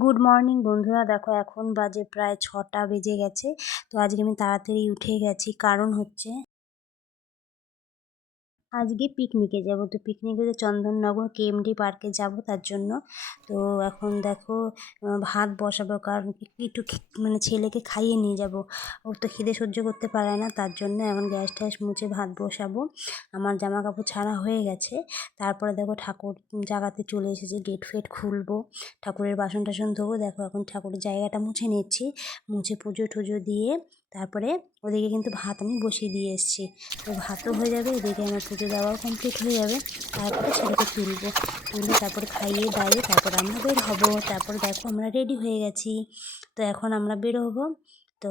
Good morning বন্ধুরা, দেখো এখন বাজে প্রায় 6টা বেজে গেছে। তো আজকে আমি তাড়াতাড়ি উঠে গেছি, কারণ হচ্ছে আজকে পিকনিকে যাব। তো পিকনিকে চন্দননগর কেএমডি পার্কে যাব, তার জন্য। তো এখন দেখো ভাত বসাবো, কারণ একটু মানে ছেলেকে খাইয়ে নিয়ে যাব। ও তো খিদে সহ্য করতে পারে না, তার জন্য এখন গ্যাস ট্যাস মুছে ভাত বসাবো। আমার জামা কাপড় ছাড়া হয়ে গেছে। তারপরে দেখো ঠাকুর জায়গাতে চলে এসেছি, গেট ফেট খুলবো, ঠাকুরের বাসন টাসন ধোবো। দেখো এখন ঠাকুরের জায়গাটা মুছে নিচ্ছি, মুছে পুজো টুজো দিয়ে তারপরে ওদিকে কিন্তু ভাত আমি বসিয়ে দিয়ে এসেছি। তো ভাতও হয়ে যাবে, এদিকে আমার পুজো দেওয়াও কমপ্লিট হয়ে যাবে। তারপরে ছেলেকে তুলে তারপরে খাইয়ে দাইয়ে তারপর আমরা বের হবো। তারপর দেখো আমরা রেডি হয়ে গেছি। তো এখন আমরা বের হবো। তো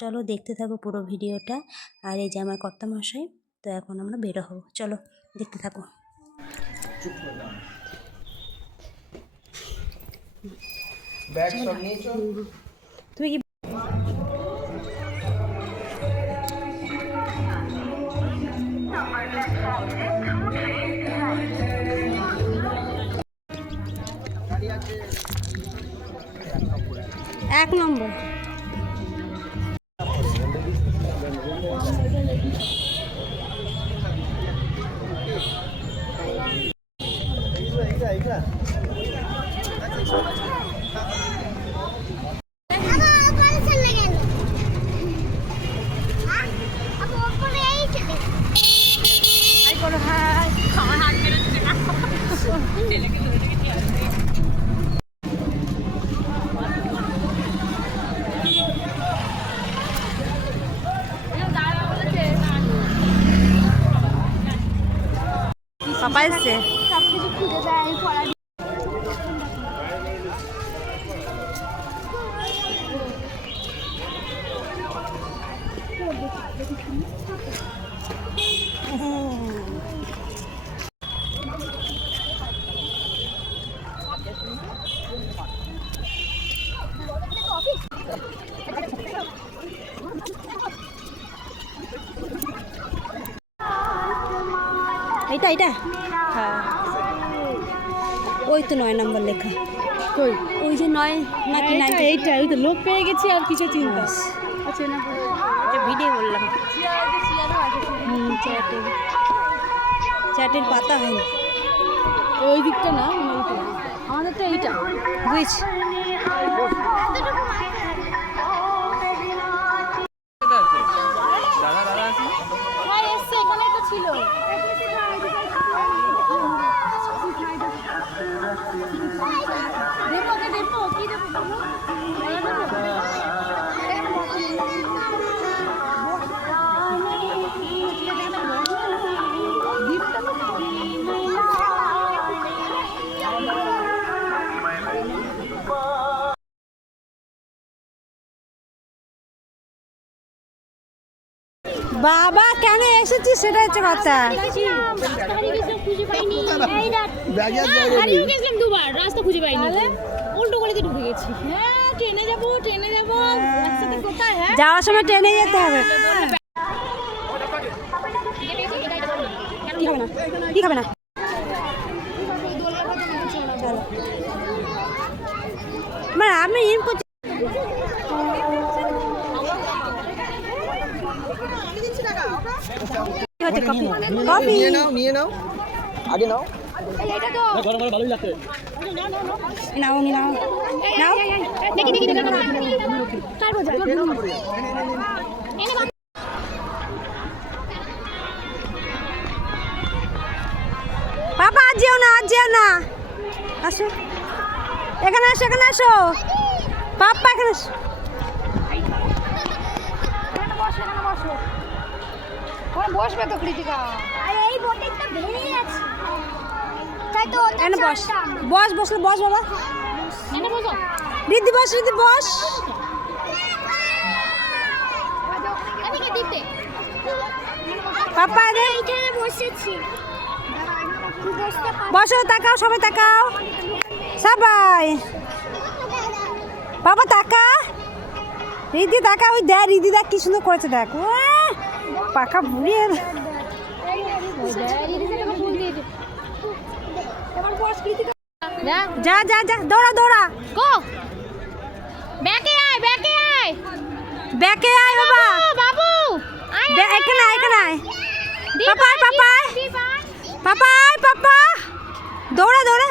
চলো দেখতে থাকো পুরো ভিডিওটা। আর এই যে আমার কর্তামশাই, তো এখন আমরা বের হবো, চলো দেখতে থাকো। তুমি কি এক নম্বর পাপা এসছে। এটা হ্যাঁ, ওই তো 9 নম্বর লেখা। ওই যে 9 নাকি 9, এইটা ওই তো লোক পেয়ে গেছি, আর কিছু চিন্তা। আচ্ছা না, এটা ভিডিও বললাম। চ্যাটের পাতা হয়নি, ওই দিকটা না, আমাদের তো এইটা বুঝছি। বাবা কেন এসেছি সেটা হচ্ছে কথা। রাস্তা খুঁজে পাইনি, উল্টো গলিতে ঢুকে গেছি। হ্যাঁ, ট্রেনে যাবো যাওয়ার সময় ট্রেনে যেতে হবে। কি খাবে না মানে আমি এম করছি। নিয়ে নাও আগে নাও। পাপা আজ যেও না, আসো এখানে আসো পাপা, এখানে আসো। বসবে তো কৃতিকা। আরে এই বোটেরটা ভেঙে গেছে, তাই তো এখানে বস বাবা। এনে বসো। রিদ্ধি বস। এদিকে দিতে পাপা রে এইখানে বসেছি, বসো, তাকাও সবাই, তাকাও সবাই। বাবা তাকা, রিদ্ধি তাকা, ওই দেখ রিদ্ধি দেখ কি সুন্দর করেছে, দেখ পাকা বুড়িয়ে। যা দৌড়া গো আয় ব্যাকে আয় বাবা, বাবু আয় এখানে আয়, এখানে আয়। দীপ পাপা, আয়, পাপা, দীপ আয়। পাপা আয়, পাপা দৌড়া দৌড়া।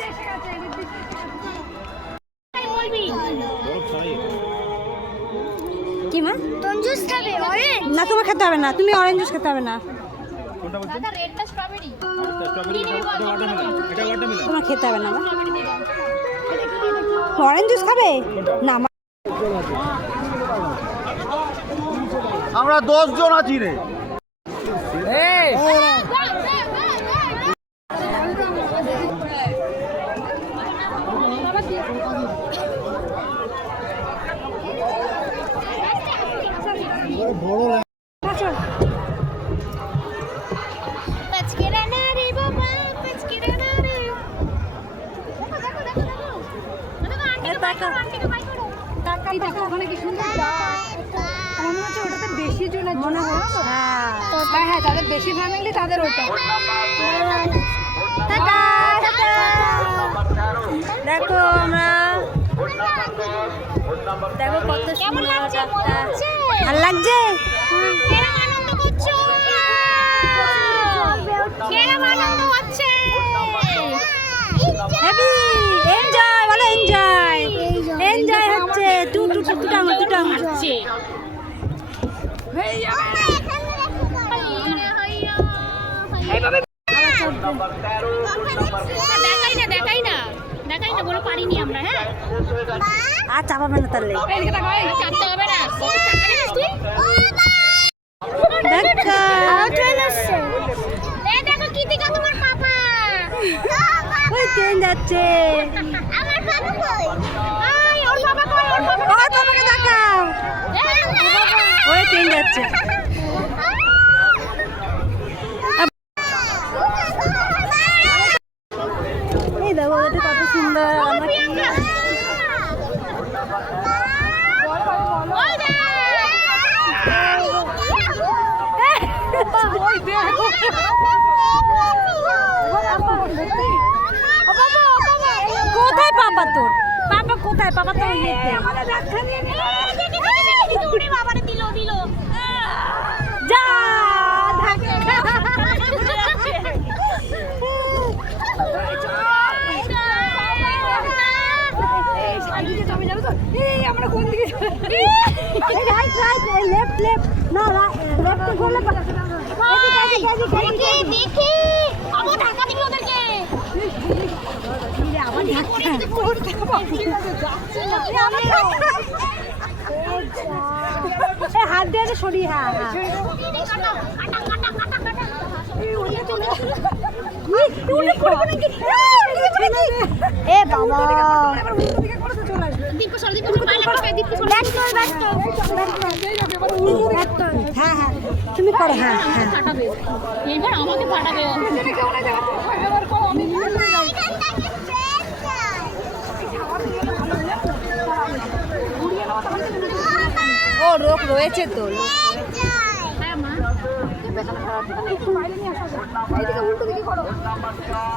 বলবি কি মা? তঞ্জুস খাবে অরেঞ্জ। না তোমার খেতে হবে না, তুমি অরেঞ্জ জুস খেতে হবে না, দাদা রেডটা স্ট্রবেরি তোমার খেতে হবে না মা। অরেঞ্জ জুস খাবে না মা। আমরা 10 জন আছি রে। হ্যাঁ তাদের বেশি ফ্যামিলি তাদের ওটা। দেখো আমরা, দেখো কত সুন্দর রাস্তা। ভালো লাগছে? হ্যাপি এনজয়, বলো এনজয়, এনজয় হচ্ছে। টুটাং আছে দেখাই না বলে পারিনি আমরা। হ্যাঁ আর চাপাবে না তাহলে। চাপতে হবে না, কত টাকা জানিস তুই? দেখো এই দেখো কৃতিকা তোমার পাপা। ওই ট্রেন যাচ্ছে, আমার বাবু কই? আই ওর বাবা কই? ওর বাবা ওর বাবাকে দেখাও, ওই ট্রেন যাচ্ছে। এই দেখো ওটা কত সুন্দর। আমরা কি কোথায় পাপা তোর? পাপা কোথায়? পাপা তো ইয়েতে। বাবারে দিল যা আমরা কোন দিকে? রাইট রাইট, লেফট লেফট, না লেফট ঘুরলে দেখি আবার ধাক্কা দিবি ওদেরকে। আবার হাত দিয়ে সরি। হ্যাঁ এ বাবা হ্যাঁ হ্যাঁ তুমি করো। হ্যাঁ হ্যাঁ এবার আমাকে পাঠাবে ও। ও লোক রয়েছে তো। হ্যাঁ মা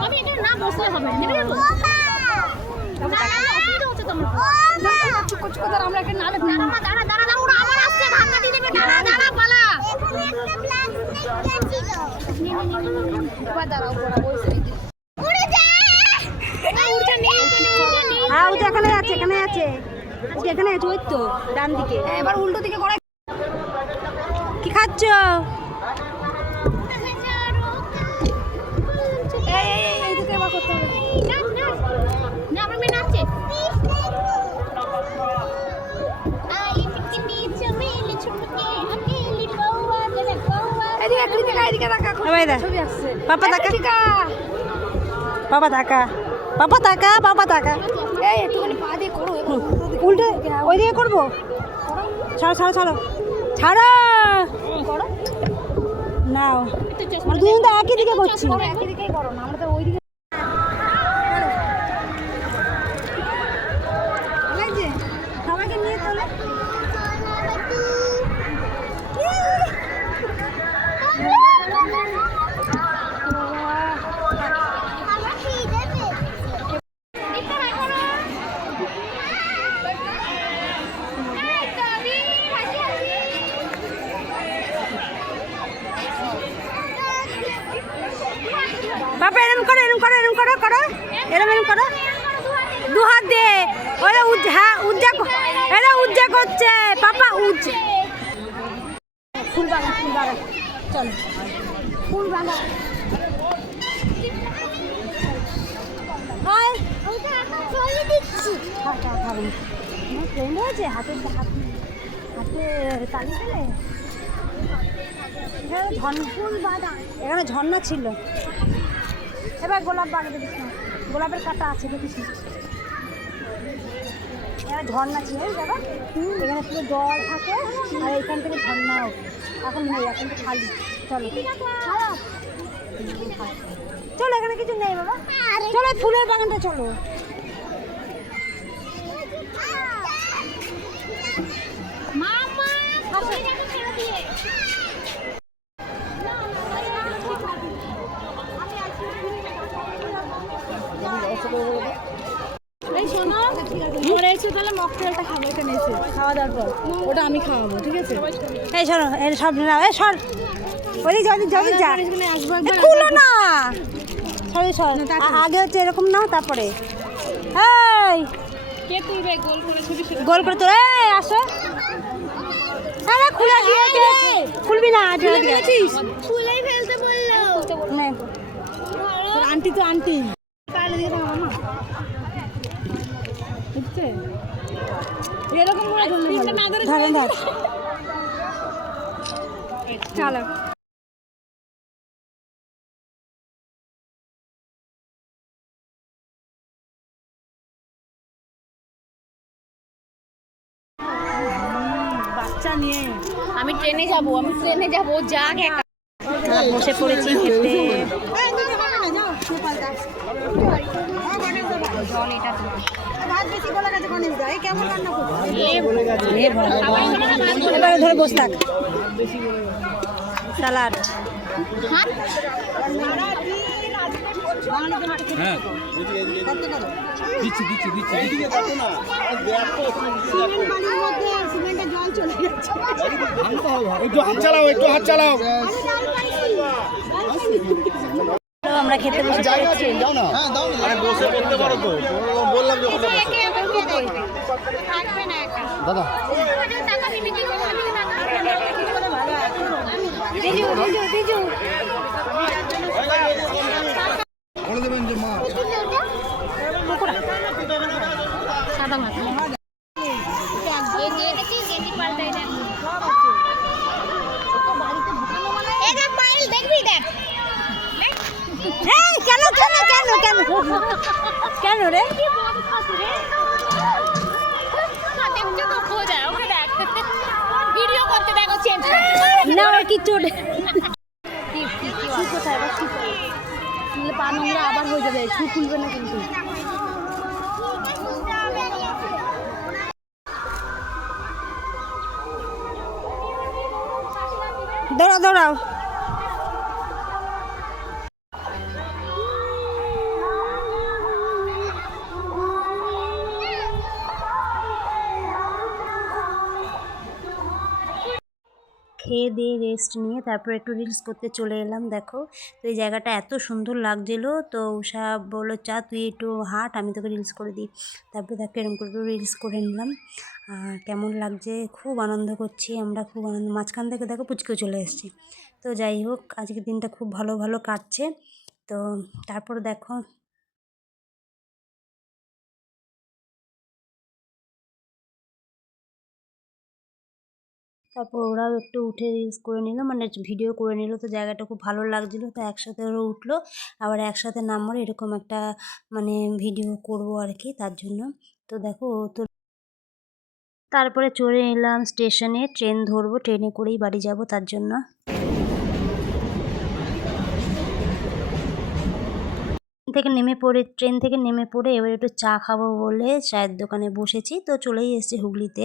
আমি এখানে না বসলে হবে নেবে যাবো। অসুবিধা হচ্ছে তোমার। আমরা এখানে না দাঁড়া ওরা আবার আসছে, ধাক্কা দিয়ে দেবে। দাঁড়া পালা। এবার দাঁড়াও বসে হ্যাঁ ওটা এখানে আছে, এখানে আছে, এখানে আছে, ওই তো ডান দিকে। এবার উল্টো দিকে করা। কি খাচ্ছ? এইদিকে এবার করতে হবে। না আমার মেয়ে নাচছে। পাপা দেখা, পাপা দেখা, পাপা দেখা, পাপা দেখা। উল্টে ওই দিকে করবো। ছাড়ো ছাড়ো ছাড়ো ছাড়ো, নাও। আমরা দুজন তো একই দিকে করছি। একই দিকেই করো না, আমরা তো ওই দিকে। সবাইকে নিয়ে চলে। এরকম করো, দু হাত দে। ওরা হ্যাঁ উজ্জা করছে পাপা উজ্জ। ফুল বাগান চলো ফুল বাগান। ট্রেন্ড হয়েছে হাতে তালি ফেলে। এখানে ঝর্ণা ছিল। এবার গোলাপ বাগান দেখিস না, গোলাপের কাটা আছে দেখিস না। এখানে ঝর্ণা ছিল দাদা, এখানে পুরো জল থাকে আর এখান থেকে ঝর্ণা ওঠে। এখন নেই, এখন তো খালি। চলো চলো, এখানে কিছু নেই বাবা, চলো ফুলের বাগানটা চলো। এই শোনো, ঘরে এসে তাহলে মকটেলটা খাবো এখানে এসে, খাওয়া দাওয়ার পর ওটা আমি খাওয়াবো, ঠিক আছে? এই শোনো, এর সব এই সর, ওদিক যা আসবো খুলো না, সর আগে হচ্ছে এরকম না, তারপরে এই কে তুলবে গোল করে ছবি? গোল করে তো এই আসো। আরে খুলে দিয়েছে, খুলবি না আজ দিয়েছিস, ফুলেই ফেলতে বললো। তোর আন্টি তো আন্টি কালে দিয়ে দাও মামা, বুঝছে? এরকম করে ধরেন ধর। চলো বাচ্চা নিয়ে আমি ট্রেনে যাবো, যাক একা বসে পড়েছি খেতে। এবারে ধরে বসে থাক। স্যালাড আমরা খেতে বসে পড়েছি। দাদা বলে দেবেন যে মা সাদা মাছ কেন রে? ভিডিও করতে দেখো চেঞ্জ না কিছু পা নোংরা আবার হয়ে যাবে, ছু খুলবে না কিন্তু। দৌড়াও খেয়ে দিয়ে রেস্ট নিয়ে তারপর একটু রিলস করতে চলে এলাম। দেখো তো এই জায়গাটা এত সুন্দর লাগছিল, তো উষা বললো চা তুই একটু হাঁট, আমি তোকে রিলস করে দিই। তারপর দেখো এরকম করে একটু রিলস করে নিলাম। কেমন লাগছে, খুব আনন্দ করছি আমরা, খুব আনন্দ। মাঝখান থেকে দেখো পুচকেও চলে এসেছি। তো যাই হোক আজকের দিনটা খুব ভালো কাটছে। তো তারপর দেখো তারপর ওরাও একটু উঠে রিলস করে নিল, মানে ভিডিও করে নিল। তো জায়গাটা খুব ভালো লাগছিলো, তো একসাথে ওরা উঠলো, আবার একসাথে নামলো, এরকম একটা মানে ভিডিও করবো আর কি, তার জন্য। তো দেখো তো তারপরে চলে এলাম স্টেশনে, ট্রেন ধরবো, ট্রেনে করেই বাড়ি যাব, তার জন্য। ট্রেন থেকে নেমে পড়ে এবার একটু চা খাবো বলে চায়ের দোকানে বসেছি। তো চলেই এসেছি হুগলিতে।